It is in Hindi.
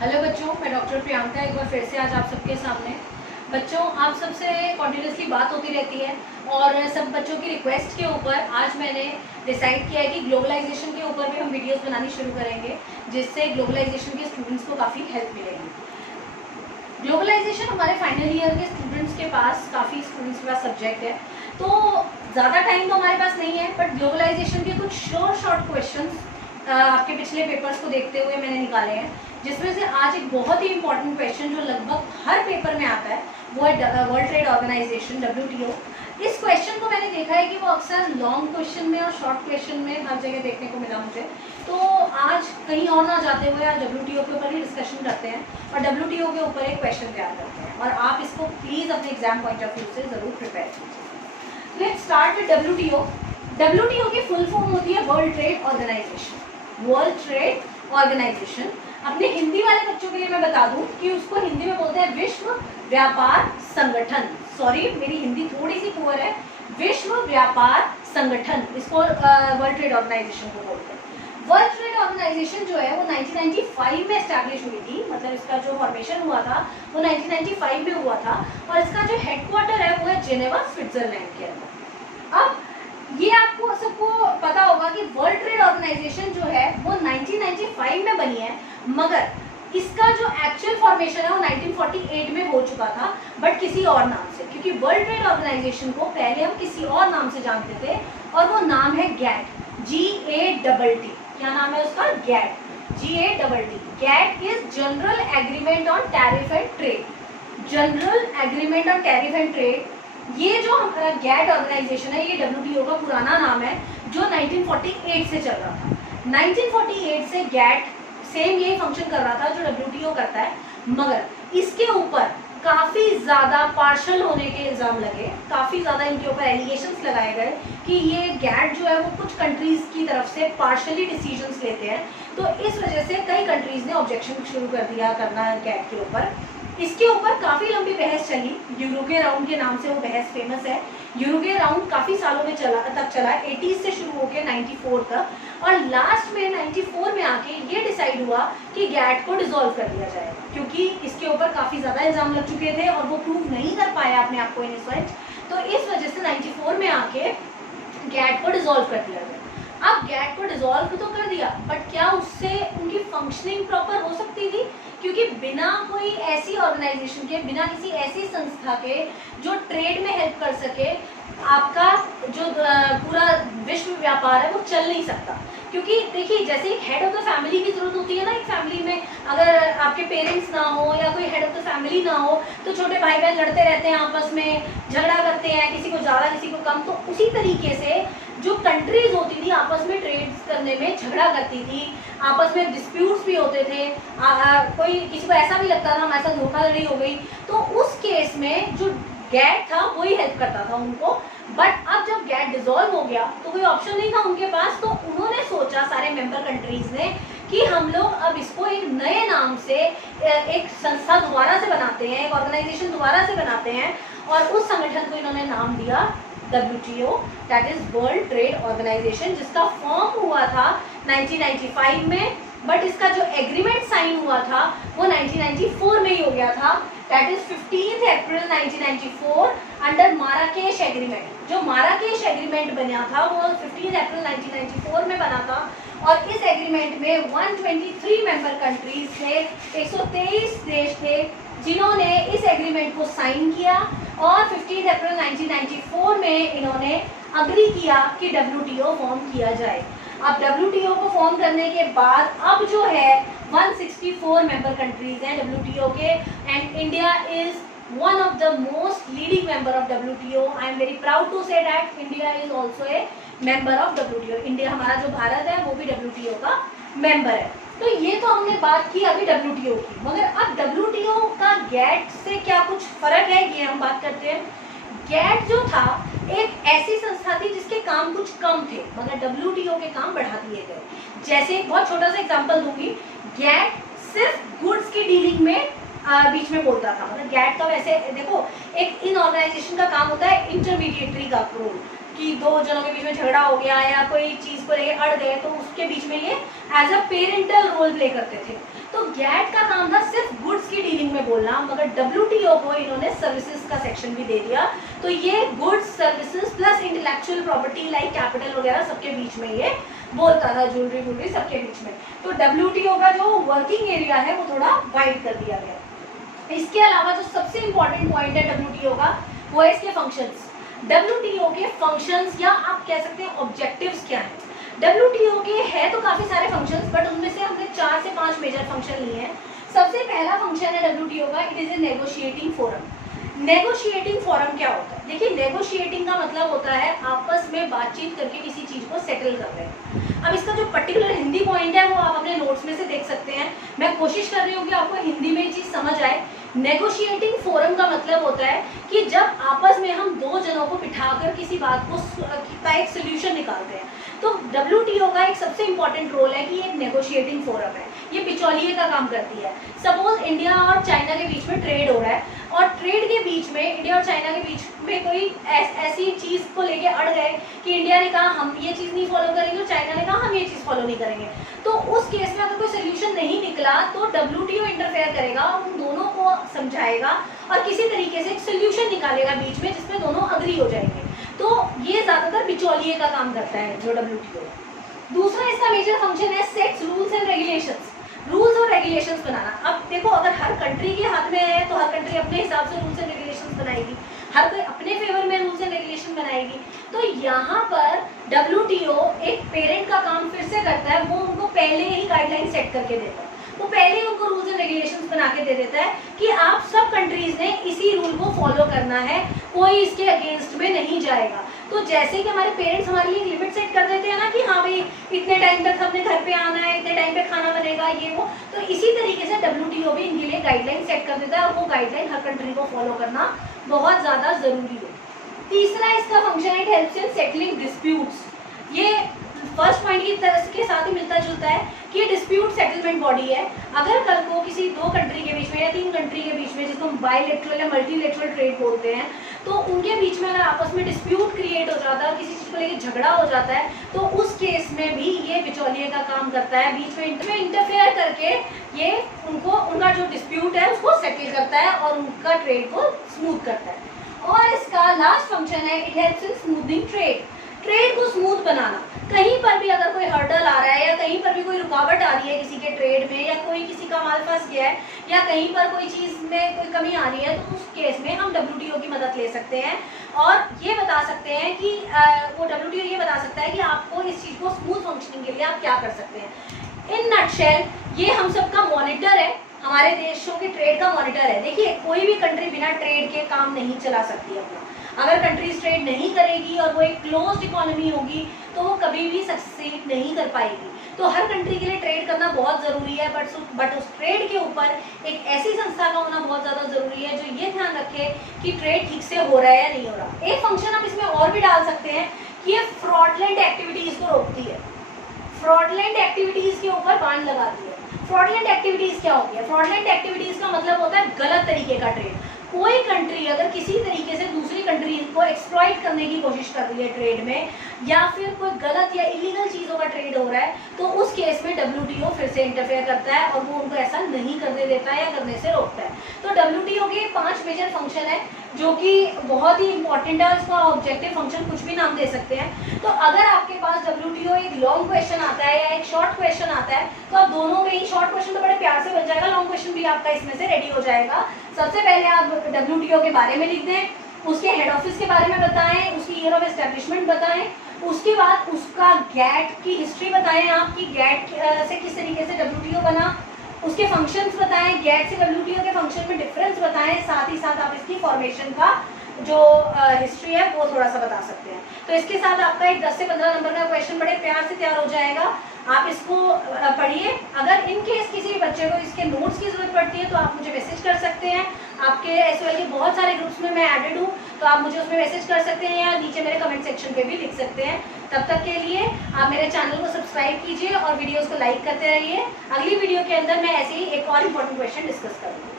हेलो बच्चों, मैं डॉक्टर प्रियंका एक बार फिर से आज आप सबके सामने। बच्चों, आप सबसे कॉन्टिन्यूसली बात होती रहती है और सब बच्चों की रिक्वेस्ट के ऊपर आज मैंने डिसाइड किया है कि ग्लोबलाइजेशन के ऊपर भी हम वीडियोस बनानी शुरू करेंगे, जिससे ग्लोबलाइजेशन के स्टूडेंट्स को काफ़ी हेल्प मिलेगी। ग्लोबलाइजेशन हमारे फाइनल ईयर के स्टूडेंट्स के पास, काफ़ी स्टूडेंट्स के पास सब्जेक्ट है, तो ज़्यादा टाइम तो हमारे पास नहीं है, बट ग्लोबलाइजेशन के कुछ शॉर्ट क्वेश्चन आपके पिछले पेपर्स को देखते हुए मैंने निकाले हैं, जिसमें से आज एक बहुत ही इंपॉर्टेंट क्वेश्चन जो लगभग हर पेपर में आता है वो है वर्ल्ड ट्रेड ऑर्गेनाइजेशन WTO। इस क्वेश्चन को मैंने देखा है कि वो अक्सर लॉन्ग क्वेश्चन में और शॉर्ट क्वेश्चन में हर जगह देखने को मिला मुझे, तो आज कहीं और ना जाते हुए आज WTO के ऊपर ही डिस्कशन करते हैं और WTO के ऊपर एक क्वेश्चन तैयार करते हैं और आप इसको प्लीज़ अपने एग्जाम पॉइंट ऑफ व्यू से ज़रूर प्रिपेयर कीजिए। Let's start with WTO। WTO की फुल फॉर्म होती है world trade organisation. World trade organisation अपने हिंदी वाले बच्चों के लिए मैं बता दूं कि उसको हिंदी में बोलते हैं विश्व व्यापार संगठन। सॉरी, मेरी हिंदी थोड़ी सी पुअर है। विश्व व्यापार संगठन, इसको वर्ल्ड ट्रेड ऑर्गेनाइजेशन को बोलते हैं। वर्ल्ड ट्रेड ऑर्गेनाइजेशन जो है वो 1995 में एस्टैब्लिश हुई थी, मतलब इसका जो फॉर्मेशन हुआ था वो 1995 में हुआ था और इसका जो हेडक्वार्टर है वो है जेनेवा, स्विट्जरलैंड के अंदर। अब ये आपको सबको पता होगा कि वर्ल्ड ट्रेड ऑर्गेनाइजेशन जो है वो 1995 में बनी है, मगर इसका जो एक्चुअल फॉर्मेशन है वो 1948 में हो चुका था, बट किसी और नाम से, क्योंकि वर्ल्ड ट्रेड ऑर्गेनाइजेशन को पहले हम किसी और नाम से जानते थे और वो नाम है गैट, GATT। क्या नाम है उसका? GATT, GATT। GATT is general agreement on tariff and trade. General agreement on tariff and trade, ये जो हमारा गैट ऑर्गेनाइजेशन है ये WTO का पुराना नाम है जो 1948 से चल रहा था। 1948 से गैट सेम यही फंक्शन कर रहा था जो WTO करता है, मगर इसके ऊपर काफ़ी ज़्यादा पार्शल होने के इल्ज़ाम लगे, काफ़ी ज़्यादा इनके ऊपर एलिगेशंस लगाए गए कि ये गैट जो है वो कुछ कंट्रीज़ की तरफ से पार्शली डिसीजंस लेते हैं, तो इस वजह से कई कंट्रीज़ ने ऑब्जेक्शन शुरू कर दिया करना गैट के ऊपर। इसके ऊपर काफ़ी लंबी बहस चली, यूरोगे राउंड के नाम से वो बहस फेमस है। यूरोगे राउंड काफ़ी सालों में चला 80s से शुरू होकर 94 तक, और लास्ट में 94 में आके ये डिसाइड हुआ कि गैट को डिसॉल्व कर दिया जाएगा, क्योंकि इसके ऊपर काफ़ी ज़्यादा इल्ज़ाम लग चुके थे और वो प्रूव नहीं कर पाया अपने आप को इनोसेंट, तो इस वजह से 94 में आके गैट को डिसॉल्व कर दिया गया। अब गैट को डिसॉल्व तो कर दिया, बट क्या उससे उनकी फंक्शनिंग प्रॉपर हो सकती थी? क्योंकि बिना कोई ऐसी ऑर्गेनाइजेशन के, बिना किसी ऐसी संस्था के जो ट्रेड में हेल्प कर सके, आपका जो पूरा विश्व व्यापार है वो चल नहीं सकता। क्योंकि देखिए, जैसे एक हेड ऑफ द फैमिली की जरूरत होती है ना, एक फैमिली में अगर आपके पेरेंट्स ना हो या कोई हेड ऑफ द फैमिली ना हो तो छोटे भाई बहन लड़ते रहते हैं, आपस में झगड़ा करते हैं, किसी को ज़्यादा किसी को कम। तो उसी तरीके से जो कंट्रीज होती थी आपस में ट्रेड करने में झगड़ा करती थी, आपस में डिस्प्यूट्स भी होते थे, कोई किसी को ऐसा भी लगता था हमारे साथ धोखाधड़ी हो गई, तो उस केस में जो गैट था वही हेल्प करता था उनको। बट अब जब गैट डिसॉल्व हो गया तो कोई ऑप्शन नहीं था उनके पास, तो उन्होंने सोचा सारे मेंबर कंट्रीज ने कि हम लोग अब इसको एक नए नाम से एक संस्था दोबारा से बनाते हैं, एक ऑर्गेनाइजेशन दोबारा से बनाते हैं, और उस संगठन को इन्होंने नाम दिया WTO, that is world trade organisation, जिसका फॉर्म हुआ था 1995 में, बट इसका जो एग्रीमेंट साइन हुआ था वो 1994 में ही हो गया था, that is 15 April 1994 under Marrakesh agreement. जो माराकेश एग्रीमेंट बना था वो 15 अप्रैल 1994 में बना था, और इस एग्रीमेंट में 123 मेंबर कंट्रीज थे, 123 देश थे जिन्होंने इस एग्रीमेंट को साइन किया, और 15 अप्रैल 1994 में इन्होंने अग्री किया कि WTO फॉर्म किया जाए। अब WTO को फॉर्म करने के बाद अब जो है 164 मेंबर कंट्रीज हैं WTO के, and India is one of the most leading member of WTO। I am very proud to say that India is also a member of WTO। India, हमारा जो भारत है वो भी WTO का मेंबर है। तो ये तो हमने बात की अभी WTO की, मगर अब WTO का गैट से क्या कुछ फर्क है ये हम बात करते हैं। गैट जो था एक ऐसी संस्था थी जिसके काम कुछ कम थे, मगर WTO के काम बढ़ा दिए गए। जैसे एक बहुत छोटा सा एग्जांपल दूंगी, गैट सिर्फ गुड्स की डीलिंग में बीच में बोलता था, मतलब गैट का वैसे देखो एक इन ऑर्गेनाइजेशन का काम होता है इंटरमीडिएटरी का रोल, कि दो जनों के बीच में झगड़ा हो गया या कोई चीज़ को लेकर अड़ गए तो उसके बीच में ये as a parental role play करते थे। तो गैट का काम था सिर्फ गुड्स की डीलिंग में बोलना, मगर WTO को इन्होंने सर्विसेज का सेक्शन भी दे दिया। तो ये goods, services plus intellectual property like capital वगैरह सबके बीच में ये बोलता था, ज्वेलरी वुलरी सबके बीच में। तो WTO का जो वर्किंग एरिया है वो थोड़ा वाइड कर दिया गया। इसके अलावा जो सबसे इंपॉर्टेंट पॉइंट है WTO का वो है इसके फंक्शंस। WTO के फंक्शंस या आप कह सकते हैं ऑब्जेक्टिव्स क्या हैं। WTO के है तो काफी सारे फंक्शंस, बट उनमें से हमने 4 से 5 मेजर फंक्शन लिए हैं। सबसे पहला फंक्शन है WTO का, it is a negotiating forum. Negotiating forum क्या होता है? देखिए, नेगोशिएटिंग का मतलब होता है आपस में बातचीत करके किसी चीज को सेटल कर रहे हैं। अब इसका जो पर्टिकुलर हिंदी पॉइंट है वो आप अपने नोट्स में से देख सकते हैं। मैं कोशिश कर रही हूँ कि आपको हिंदी में ये चीज समझ आए। नेगोशिएटिंग फोरम का मतलब होता है कि जब आपस में हम दो जनों को बिठाकर किसी बात को का एक सोल्यूशन निकालते हैं। तो WTO का एक सबसे इंपॉर्टेंट रोल है कि एक नेगोशिएटिंग फोरम है, ये बिचौलिए का काम करती है। सपोज इंडिया और चाइना के बीच में ट्रेड हो रहा है और ट्रेड के बीच में इंडिया और चाइना के बीच में कोई ऐसी चीज़ को लेके अड़ गए कि इंडिया ने कहा हम ये चीज़ नहीं फॉलो करेंगे और चाइना ने कहा हम ये चीज़ फॉलो नहीं करेंगे। तो उस केस में अगर कोई सोल्यूशन नहीं निकला तो WTO इंटरफेयर करेगा, उन दोनों को समझाएगा और किसी तरीके से एक सोल्यूशन निकालेगा बीच में जिसमें दोनों अग्री हो जाएंगे। तो ये ज़्यादातर बिचौलिए का काम करता है जो WTO। दूसरा इसका मेजर फंक्शन है sets rules and regulations. Rules और रेगुलेशंस बनाना। अब देखो, अगर हर कंट्री के हाथ में है तो हर कंट्री अपने हिसाब से रूल्स एंड रेगुलेशंस बनाएगी, हर कोई अपने फेवर में रूल्स एंड रेगुलेशन बनाएगी। तो यहाँ पर WTO एक पेरेंट का काम फिर से करता है, वो उनको पहले ही गाइडलाइन सेट करके देता है। वो पहले ही उनको रूल्स एंड रेगुलेशंस बना के दे देता है कि आप सब कंट्रीज ने इसी रूल को फॉलो करना है, कोई इसके अगेंस्ट में नहीं जाएगा। तो जैसे कि हमारे पेरेंट्स हमारे लिए लिमिट सेट कर देते हैं ना कि हाँ भाई इतने टाइम तक हमने घर पे आना है, इतने टाइम पे खाना बनेगा, ये वो, तो इसी तरीके से WTO भी इनके लिए गाइडलाइन सेट कर देता है और वो गाइडलाइन हर कंट्री को फॉलो करना बहुत ज़्यादा ज़रूरी है। तीसरा इसका फंक्शन है, it helps in settling disputes. ये फर्स्ट पॉइंट की तरह के साथ ही मिलता जुलता है कि ये डिस्प्यूट सेटलमेंट बॉडी है। अगर कल को किसी 2 कंट्री के बीच में या 3 कंट्री के बीच में, जिसको हम बायलैटरल या मल्टीलैटरल ट्रेड बोलते हैं, तो उनके बीच में अगर आपस में डिस्प्यूट क्रिएट हो जाता है और किसी चीज़ को लेकर झगड़ा हो जाता है तो उस केस में भी ये बिचौलिए का काम करता है। बीच में इंटरफेयर करके ये उनका जो डिस्प्यूट है उसको सेटल करता है और उनका ट्रेड को स्मूथ करता है। और इसका लास्ट फंक्शन है, it helps in smoothing trade. Trade को स्मूथ बनाना। कहीं पर भी अगर कोई हर्डल आ रहा है या कहीं पर भी कोई रुकावट आ रही है किसी के ट्रेड में, या कोई किसी का माल फंस गया है, या कहीं पर कोई चीज़ में कोई कमी आ रही है, तो उस केस में हम WTO की मदद ले सकते हैं और ये बता सकते हैं कि वो WTO ये बता सकता है कि आपको इस चीज़ को स्मूथ फंक्शनिंग के लिए आप क्या कर सकते हैं। इन नटशेल ये हम सबका मॉनिटर है, हमारे देशों के ट्रेड का मॉनिटर है। देखिए, कोई भी कंट्री बिना ट्रेड के काम नहीं चला सकती अपना। अगर कंट्रीज ट्रेड नहीं करेगी और वो एक क्लोज्ड इकोनॉमी होगी तो वो कभी भी सक्सीड नहीं कर पाएगी। तो हर कंट्री के लिए ट्रेड करना बहुत ज़रूरी है, बट उस ट्रेड के ऊपर एक ऐसी संस्था का होना बहुत ज़्यादा ज़रूरी है जो ये ध्यान रखे कि ट्रेड ठीक से हो रहा है या नहीं हो रहा। एक फंक्शन हम इसमें और भी डाल सकते हैं कि ये फ्रॉडलेंट एक्टिविटीज़ को रोकती है, फ्रॉडलेंट एक्टिविटीज़ के ऊपर बान लगाती है। फ्रॉडलेंट एक्टिविटीज़ क्या होती है? फ्रॉडलेंट एक्टिविटीज़ का मतलब होता है गलत तरीके का ट्रेड। कोई कंट्री अगर किसी तरीके से दूसरी कंट्री को एक्सप्लॉइट करने की कोशिश कर रही है ट्रेड में, या फिर कोई गलत या इलीगल चीज़ों का ट्रेड हो रहा है, तो उस केस में WTO फिर से इंटरफेयर करता है और वो उनको ऐसा नहीं करने देता है या करने से रोकता है। तो WTO के 5 मेजर फंक्शन है जो कि बहुत ही इंपॉर्टेंट है। उसका ऑब्जेक्टिव फंक्शन कुछ भी नाम दे सकते हैं। तो अगर आपके पास WTO एक लॉन्ग क्वेश्चन आता है या एक शॉर्ट क्वेश्चन आता है तो आप दोनों में ही, शॉर्ट क्वेश्चन तो बड़े प्यार से बन जाएगा, लॉन्ग क्वेश्चन भी आपका इसमें से रेडी हो जाएगा। सबसे पहले आप WTO के बारे में लिख दें, उसके हेड ऑफिस के बारे में बताएं, उसकी ईयर ऑफ एस्टेब्लिशमेंट बताएं, उसके बाद उसका गैट की हिस्ट्री बताएं, आपकी गैट से किस तरीके से WTO बना, उसके फंक्शंस बताएं, गैट से WTO के फंक्शन में डिफरेंस बताएं, साथ ही साथ आप इसकी फॉर्मेशन का जो हिस्ट्री है वो थोड़ा सा बता सकते हैं। तो इसके साथ आपका एक 10 से 15 नंबर का क्वेश्चन बड़े प्यार से तैयार हो जाएगा। आप इसको पढ़िए। अगर इन केस किसी बच्चे को इसके नोट्स की ज़रूरत पड़ती है तो आप मुझे मैसेज कर सकते हैं। आपके SOL के बहुत सारे ग्रुप्स में मैं एडेड हूँ, तो आप मुझे उसमें मैसेज कर सकते हैं या नीचे मेरे कमेंट सेक्शन पे भी लिख सकते हैं। तब तक के लिए आप मेरे चैनल को सब्सक्राइब कीजिए और वीडियोज़ को लाइक करते रहिए। अगली वीडियो के अंदर मैं ऐसे ही एक और इम्पोर्टेंट क्वेश्चन डिस्कस करूँगी।